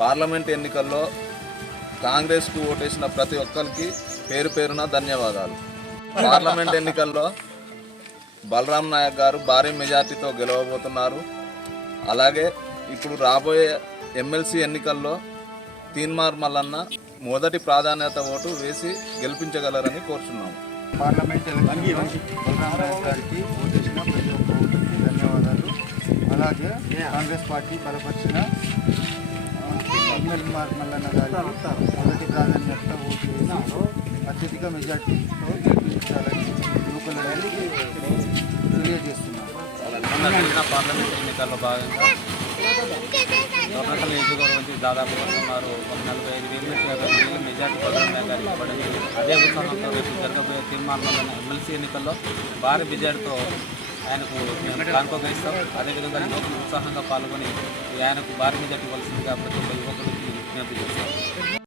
Parliament ఎన్నికల్లో కాంగ్రెస్కు ఓటేసిన ప్రతి ఒక్కరికి పేరు పేరున ధన్యవాదాలు. పార్లమెంట్ ఎన్నికల్లో బలరాం నాయక్ గారు భారీ మెజార్టీతో గెలవబోతున్నారు. అలాగే ఇప్పుడు రాబోయే ఎమ్మెల్సీ ఎన్నికల్లో తీన్మార్ మల్లన్న మొదటి ప్రాధాన్యత ఓటు వేసి గెలిపించగలరని కోరుచున్నాము పార్లమెంట్ గారికి ఓటేసిన ప్రతి ఒక్క ధన్యవాదాలు. అలాగే కాంగ్రెస్ పార్టీ బలపరిచిన అమ్మెల్ కుమార్ మల్లన్న గారికి మొదటి ప్రాధాన్యత ఓటు వేసి అత్యధిక మెజార్టీతో గెలిపించాలని యువకులని తెలియజేస్తున్నారు పార్లమెంట్ ఎన్నికల్లో భాగంగా గవర్నర్ నియోజకవర్గం దాదాపు సుమారు ఒక నలభై ఐదు వేల నుంచి యాభై వేల మెజార్టీ ప్రధాన గారికి ఇవ్వడం అదే ఉత్సాహంతో రేపు జరగబోయే తీర్మానంలో ఎమ్మెల్సీ ఎన్నికల్లో భారీ మెజార్టీతో ఆయనకు మేము కానుకోగా అదేవిధంగా యువకులు ఉత్సాహంగా పాల్గొని ఆయనకు భారీ మెజార్టీ ఇవ్వాల్సిందిగా ప్రతి ఒక్క యువకుడికి విజ్ఞప్తి చేస్తాం